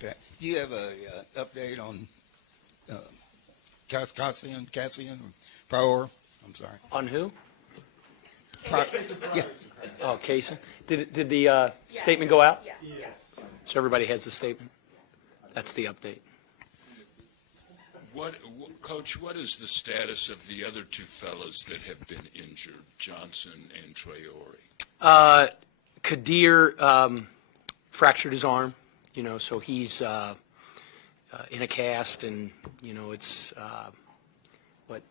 Pat. Do you have a update on Kasean Pryor? I'm sorry. On who? Yeah. Oh, Kasean. Did the statement go out? Yeah. Yes. So everybody has the statement? That's the update. Coach, what is the status of the other two fellas that have been injured, Johnson and Traore? Kadir fractured his arm, so he's in a cast, and it's what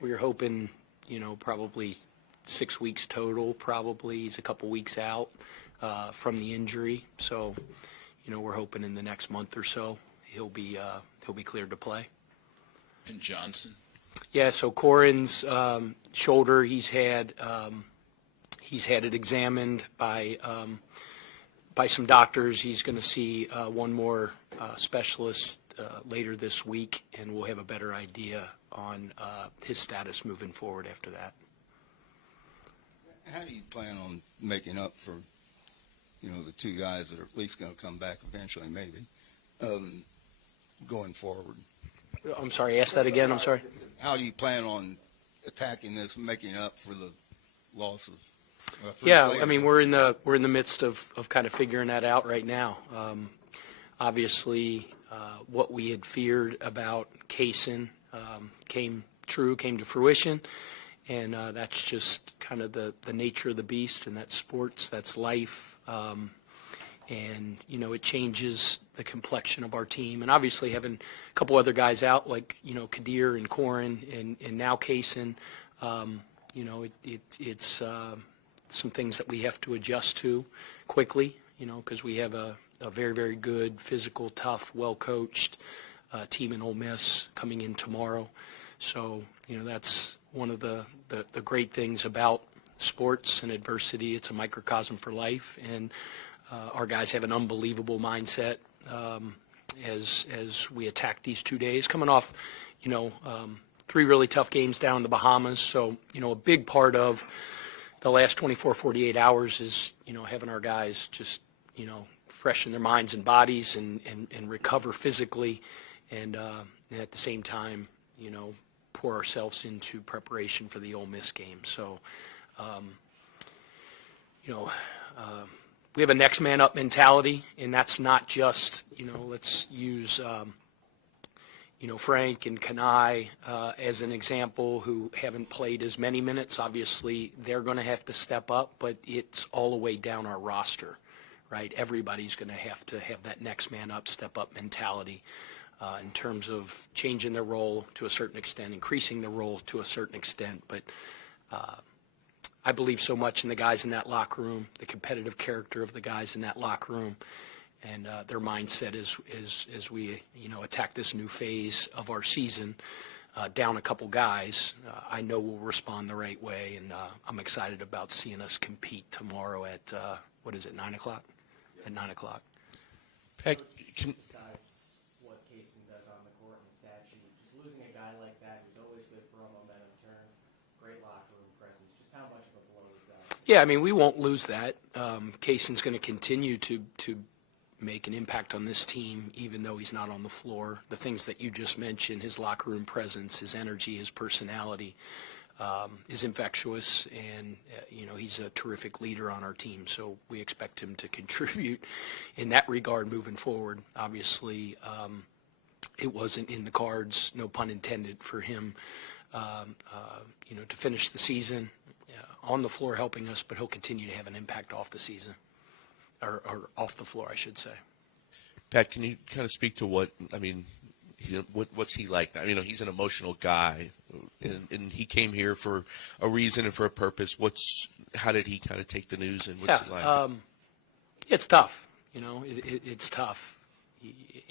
we're hoping, probably 6 weeks total. Probably he's a couple weeks out from the injury, so we're hoping in the next month or so he'll be cleared to play. And Johnson? Yeah, so Corin's shoulder, he's had it examined by some doctors. He's going to see one more specialist later this week, and we'll have a better idea on his status moving forward after that. How do you plan on making up for, the two guys that are at least going to come back eventually, maybe, going forward? I'm sorry, ask that again. I'm sorry. How do you plan on attacking this, making up for the losses? Yeah, I mean, we're in the midst of kind of figuring that out right now. Obviously, what we had feared about Kasean came to fruition, and that's just kind of the nature of the beast, and that's sports, that's life, and it changes the complexion of our team. And obviously, having a couple other guys out like Kadir and Corin and now Kasean, it's some things that we have to adjust to quickly, because we have a very, very good, physical, tough, well-coached team in Ole Miss coming in tomorrow. So, that's one of the great things about sports and adversity. It's a microcosm for life, and our guys have an unbelievable mindset as we attack these 2 days, coming off, 3 really tough games down in the Bahamas. So, a big part of the last 24, 48 hours is, having our guys just, freshen their minds and bodies and recover physically, and at the same time, pour ourselves into preparation for the Ole Miss game. So, we have a next man up mentality, and that's not just, let's use, Frank and Kanai as an example, who haven't played as many minutes. Obviously, they're going to have to step up, but it's all the way down our roster, right? Everybody's going to have that next man up, step up mentality in terms of changing their role to a certain extent, increasing their role to a certain extent. But I believe so much in the guys in that locker room, the competitive character of the guys in that locker room, and their mindset as we attack this new phase of our season, down a couple guys. I know we'll respond the right way, and I'm excited about seeing us compete tomorrow at 9 o'clock? At 9 o'clock. Pat, besides what Kasean does on the court and the stat sheet, just losing a guy like that who's always good for a momentum turn, great locker room presence, just how much of a blow is that? Yeah, I mean, we won't lose that. Kasean's going to continue to make an impact on this team, even though he's not on the floor. The things that you just mentioned, his locker room presence, his energy, his personality, is infectious, and he's a terrific leader on our team. So we expect him to contribute in that regard moving forward. Obviously, it wasn't in the cards, no pun intended, for him, to finish the season on the floor helping us, but he'll continue to have an impact off the season. Or off the floor, I should say. Pat, can you kind of speak to what's he like? I mean, he's an emotional guy, and he came here for a reason and for a purpose. How did he kind of take the news, and what's he like? It's tough. It's tough.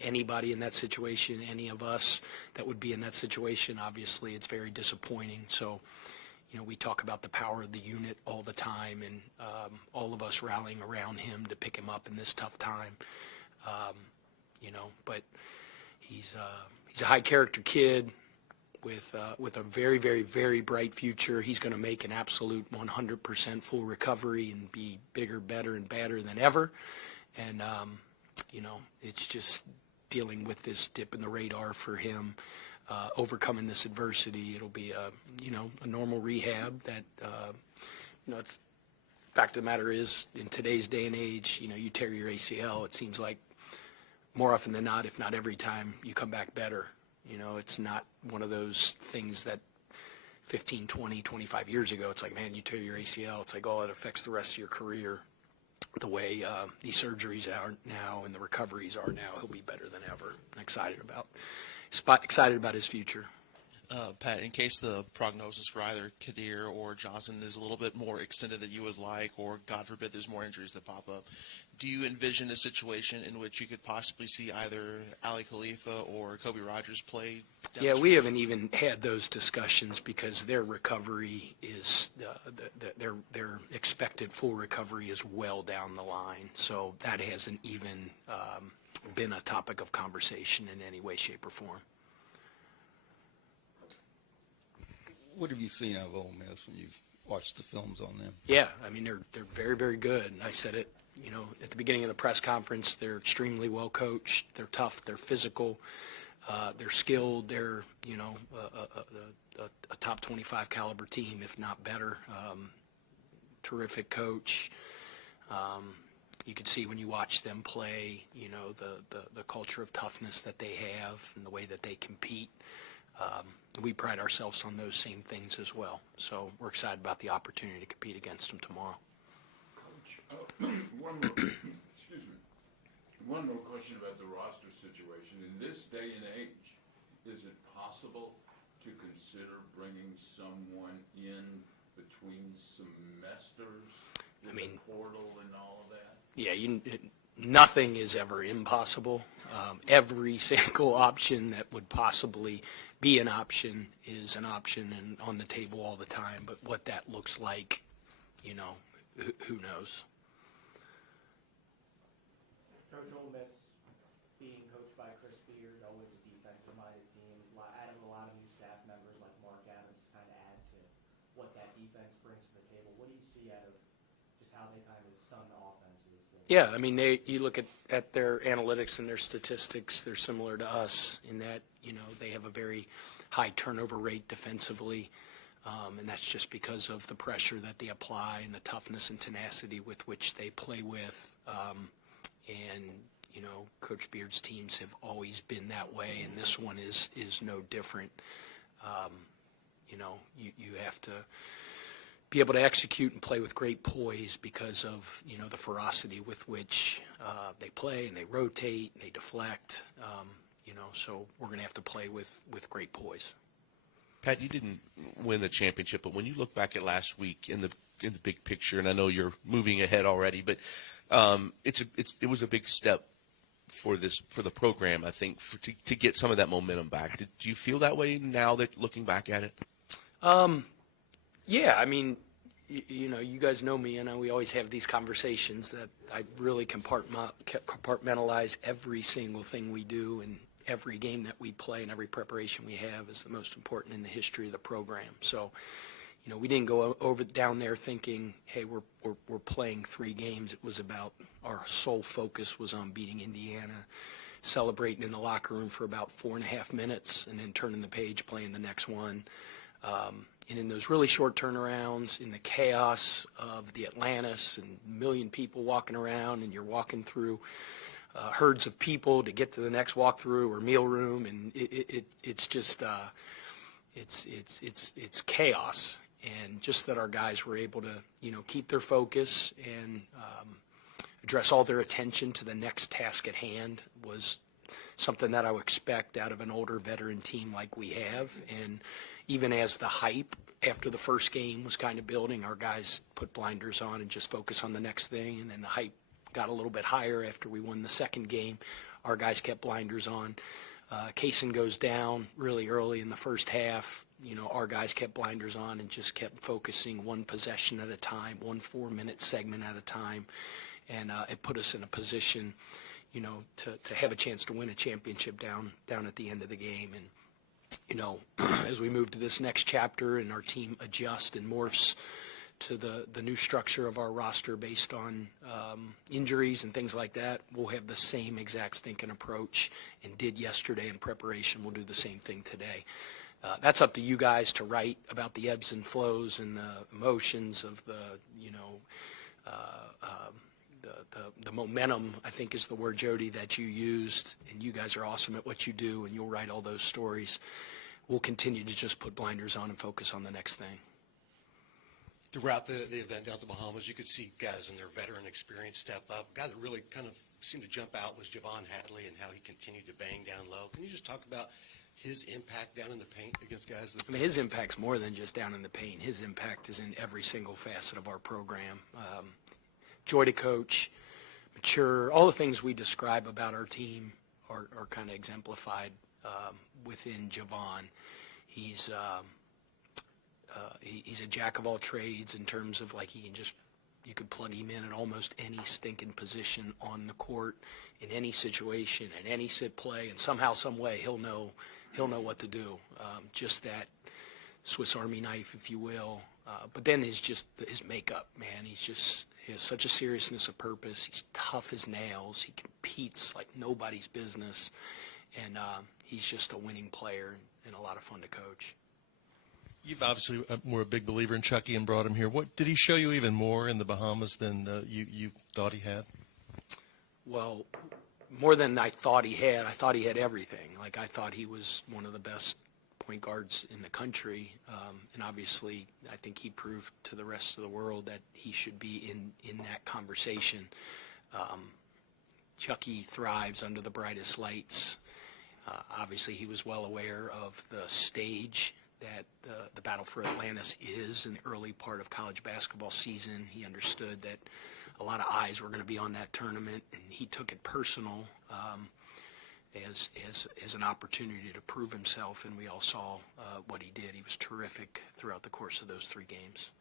Anybody in that situation, any of us that would be in that situation, obviously, it's very disappointing. So, we talk about the power of the unit all the time, and all of us rallying around him to pick him up in this tough time. But he's a high character kid with a very, very, very bright future. He's going to make an absolute 100% full recovery and be bigger, better, and badder than ever. And it's just dealing with this dip in the radar for him, overcoming this adversity. It'll be a normal rehab that, it's fact of the matter is, in today's day and age, you tear your ACL, it seems like more often than not, if not every time, you come back better. It's not one of those things that 15, 20, 25 years ago, it's like, man, you tear your ACL, it's like, oh, it affects the rest of your career. The way these surgeries are now and the recoveries are now, he'll be better than ever. I'm excited about his future. Pat, in case the prognosis for either Kadir or Johnson is a little bit more extended than you would like, or God forbid there's more injuries that pop up, do you envision a situation in which you could possibly see either Ali Khalifa or Kobe Rogers play? Yeah, we haven't even had those discussions because their recovery is, their expected full recovery is well down the line. So that hasn't even been a topic of conversation in any way, shape, or form. What have you seen of Ole Miss when you've watched the films on them? Yeah, I mean, they're very, very good. And I said it, at the beginning of the press conference, they're extremely well coached. They're tough. They're physical. They're skilled. They're, a top 25 caliber team, if not better. Terrific coach. You can see when you watch them play, the culture of toughness that they have and the way that they compete. We pride ourselves on those same things as well. So we're excited about the opportunity to compete against them tomorrow. Coach, one more question about the roster situation. In this day and age, is it possible to consider bringing someone in between semesters with the portal and all of that? Yeah, nothing is ever impossible. Every single option that would possibly be an option is an option and on the table all the time. But what that looks like, who knows? Coach, Ole Miss being coached by Chris Beard, always a defensive-minded team, adding a lot of new staff members like Mark Adams to kind of add to what that defense brings to the table. What do you see out of just how they kind of stun the offenses? Yeah, I mean, you look at their analytics and their statistics, they're similar to us in that, they have a very high turnover rate defensively, and that's just because of the pressure that they apply and the toughness and tenacity with which they play with. Coach Beard's teams have always been that way, and this one is no different. You have to be able to execute and play with great poise because of, the ferocity with which they play and they rotate and they deflect. So we're going to have to play with great poise. Pat, you didn't win the championship, but when you look back at last week in the big picture, and I know you're moving ahead already, but it was a big step for the program, I think, to get some of that momentum back. Do you feel that way now that looking back at it? Yeah, I mean, you guys know me, and we always have these conversations that I really compartmentalize every single thing we do, and every game that we play and every preparation we have is the most important in the history of the program. So, we didn't go down there thinking, hey, we're playing 3 games. It was about our sole focus was on beating Indiana, celebrating in the locker room for about 4.5 minutes, and then turning the page, playing the next one. And in those really short turnarounds, in the chaos of the Atlantis and a million people walking around, and you're walking through herds of people to get to the next walkthrough or meal room, and it's just it's chaos. And just that our guys were able to keep their focus and address all their attention to the next task at hand was something that I would expect out of an older veteran team like we have. And even as the hype after the first game was kind of building, our guys put blinders on and just focus on the next thing. And then the hype got a little bit higher after we won the second game. Our guys kept blinders on. Kasean goes down really early in the first half. Our guys kept blinders on and just kept focusing one possession at a time, 1 4-minute segment at a time. And it put us in a position, to have a chance to win a championship down at the end of the game. And, as we move to this next chapter and our team adjusts and morphs to the new structure of our roster based on injuries and things like that, we'll have the same exact stinking approach and did yesterday in preparation. We'll do the same thing today. That's up to you guys to write about the ebbs and flows and the emotions of the momentum, I think is the word, Jody, that you used, and you guys are awesome at what you do, and you'll write all those stories. We'll continue to just put blinders on and focus on the next thing. Throughout the event down at the Bahamas, you could see guys in their veteran experience step up. A guy that really kind of seemed to jump out was Javon Hadley and how he continued to bang down low. Can you just talk about his impact down in the paint against guys that... I mean, his impact's more than just down in the paint. His impact is in every single facet of our program. Joy to coach, mature, all the things we describe about our team are kind of exemplified within Javon. He's a jack of all trades in terms of, like, you could plug him in at almost any stinking position on the court in any situation, in any sit play, and somehow, some way, he'll know what to do. Just that Swiss Army knife, if you will. But then his makeup, man. He has such a seriousness of purpose. He's tough as nails. He competes like nobody's business, and he's just a winning player and a lot of fun to coach. You've obviously were a big believer in Chucky and brought him here. What did he show you even more in the Bahamas than you thought he had? Well, more than I thought he had. I thought he had everything. Like, I thought he was one of the best point guards in the country, and obviously I think he proved to the rest of the world that he should be in that conversation. Chucky thrives under the brightest lights. Obviously he was well aware of the stage that the battle for Atlantis is in the early part of college basketball season. He understood that a lot of eyes were going to be on that tournament, and he took it personal as an opportunity to prove himself, and we all saw what he did. He was terrific throughout the course of those 3 games.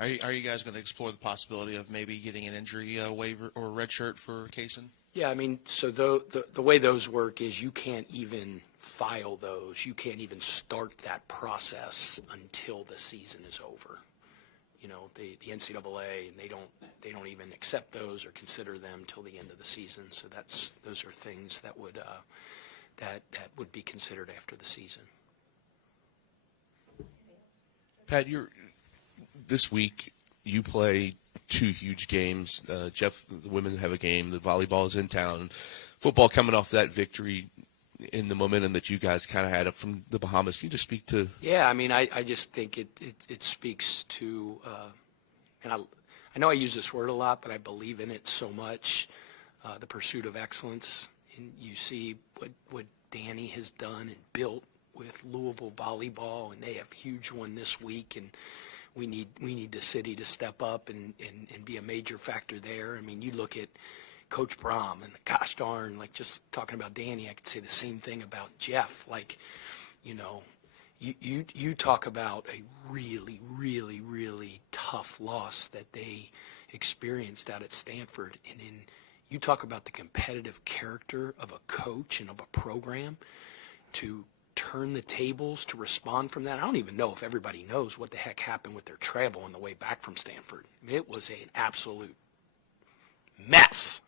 Are you guys going to explore the possibility of maybe getting an injury waiver or red shirt for Kasean? Yeah, I mean, so the way those work is you can't even file those. You can't even start that process until the season is over. You know, the NCAA, and they don't even accept those or consider them till the end of the season. So those are things that would be considered after the season. Pat, this week you play 2 huge games. Jeff, the women have a game. The volleyball is in town. Football coming off that victory in the momentum that you guys kind of had up from the Bahamas. Can you just speak to? Yeah, I mean, I just think it speaks to, and I know I use this word a lot, but I believe in it so much, the pursuit of excellence. And you see what Danny has done and built with Louisville volleyball, and they have a huge one this week, and we need the city to step up and be a major factor there. I mean, you look at Coach Brom, and gosh darn, like, just talking about Danny, I could say the same thing about Jeff. Like, you know, you talk about a really, really, really tough loss that they experienced out at Stanford, and then you talk about the competitive character of a coach and of a program to turn the tables, to respond from that. I don't even know if everybody knows what the heck happened with their travel on the way back from Stanford. I mean, it was an absolute mess.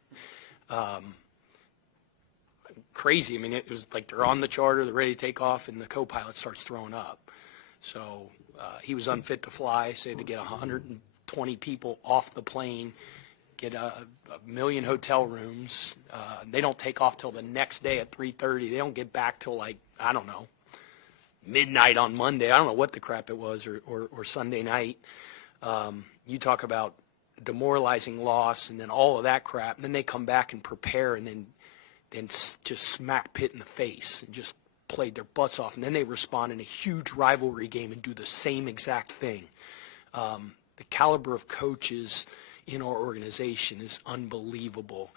Crazy. I mean, it was like they're on the charter, they're ready to take off, and the co-pilot starts throwing up. So he was unfit to fly, so he had to get 120 people off the plane, get a million hotel rooms. They don't take off till the next day at 3:30. They don't get back till, like, I don't know, midnight on Monday. I don't know what the crap it was, or Sunday night. You talk about demoralizing loss and then all of that crap, and then they come back and prepare and then just smack Pitt in the face and just played their butts off, and then they respond in a huge rivalry game and do the same exact thing. The caliber of coaches in our organization is unbelievable,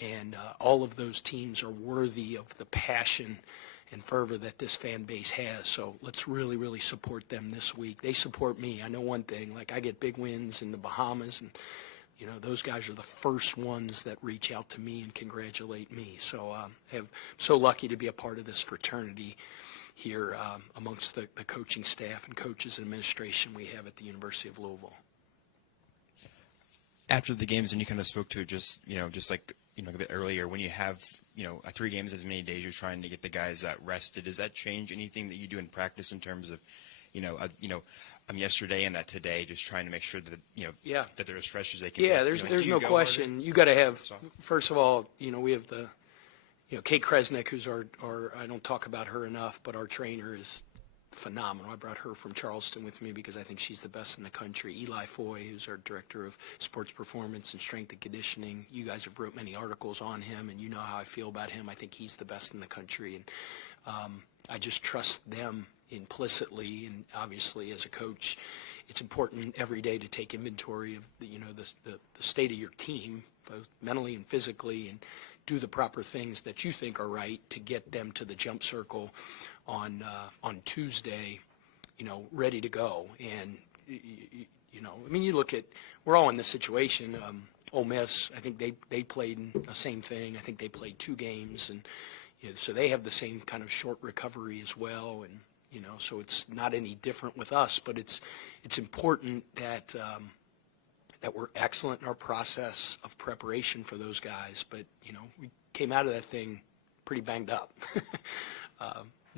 and all of those teams are worthy of the passion and fervor that this fan base has. So let's really, really support them this week. They support me. I know one thing, like, I get big wins in the Bahamas, and, you know, those guys are the first ones that reach out to me and congratulate me. So I'm so lucky to be a part of this fraternity. here amongst the coaching staff and coaches and administration we have at the University of Louisville. After the games, and you kind of spoke to it just like, a bit earlier, when you have, 3 games as many days, you're trying to get the guys rested. Does that change anything that you do in practice in terms of, yesterday and today, just trying to make sure that, that they're as fresh as they can be? Yeah, there's no question. You got to have, first of all, we have the, Kate Kresnick, who's our, I don't talk about her enough, but our trainer is phenomenal. I brought her from Charleston with me because I think she's the best in the country. Eli Foy, who's our director of sports performance and strength and conditioning. You guys have wrote many articles on him, and you know how I feel about him. I think he's the best in the country, and I just trust them implicitly. And obviously, as a coach, it's important every day to take inventory of the state of your team, both mentally and physically, and do the proper things that you think are right to get them to the jump circle on Tuesday, ready to go. And you look at, we're all in this situation. Ole Miss, I think they played the same thing. I think they played 2 games, and so they have the same kind of short recovery as well. And so it's not any different with us. But it's important that we're excellent in our process of preparation for those guys. But we came out of that thing pretty banged up.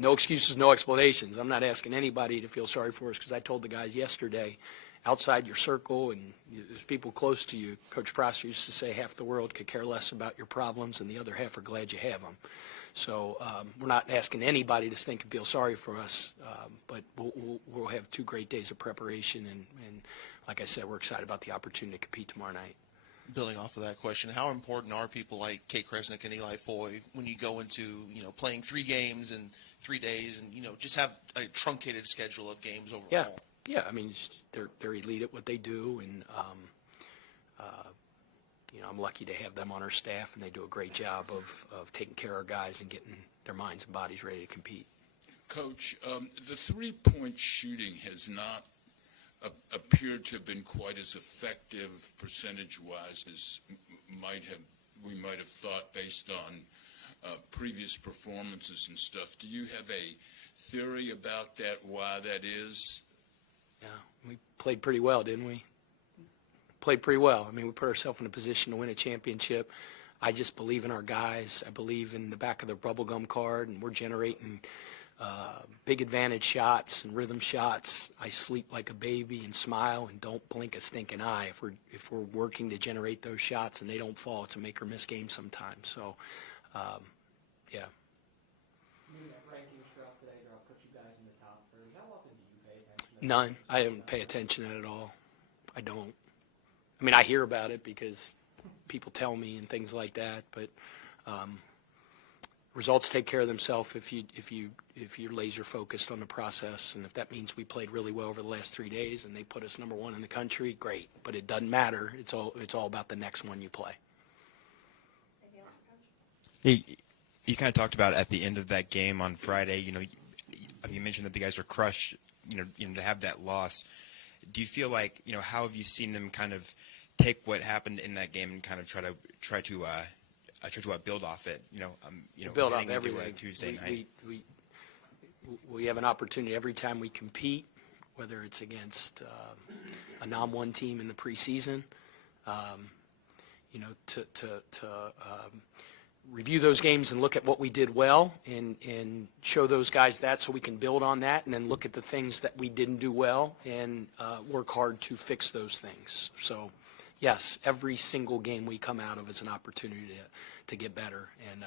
No excuses, no explanations. I'm not asking anybody to feel sorry for us, because I told the guys yesterday, outside your circle and there's people close to you, Coach Prosser used to say half the world could care less about your problems and the other half are glad you have them. So we're not asking anybody to think and feel sorry for us, but we'll have 2 great days of preparation, and like I said, we're excited about the opportunity to compete tomorrow night. Building off of that question, how important are people like Kate Kresnick and Eli Foy when you go into, playing 3 games in 3 days and, just have a truncated schedule of games overall? Yeah. I mean, they're elite at what they do, and I'm lucky to have them on our staff, and they do a great job of taking care of our guys and getting their minds and bodies ready to compete. Coach, the three-point shooting has not appeared to have been quite as effective percentage-wise as we might have thought based on previous performances and stuff. Do you have a theory about that, why that is? Yeah, we played pretty well, didn't we? Played pretty well. I mean, we put ourselves in a position to win a championship. I just believe in our guys. I believe in the back of the bubblegum card, and we're generating big advantage shots and rhythm shots. I sleep like a baby and smile and don't blink a stinking eye if we're working to generate those shots and they don't fall. It's a make or miss game sometimes. So, yeah. Rankings drop today, put you guys in the top 30. How often do you pay attention to that? None. I don't pay attention to it at all. I don't. I mean, I hear about it because people tell me and things like that, but results take care of themselves if you're laser focused on the process. And if that means we played really well over the last 3 days and they put us number 1 in the country, great. But it doesn't matter. It's all about the next one you play. You kind of talked about at the end of that game on Friday, you mentioned that the guys are crushed, to have that loss. Do you feel like, how have you seen them kind of take what happened in that game and kind of try to build off it? Build off heading into, everything. Tuesday night. We have an opportunity every time we compete, whether it's against a non-1 team in the preseason, to review those games and look at what we did well and show those guys that so we can build on that, and then look at the things that we didn't do well and work hard to fix those things. So, yes, every single game we come out of is an opportunity to get better, and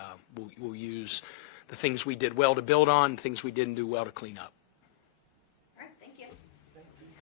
we'll use the things we did well to build on, things we didn't do well to clean up.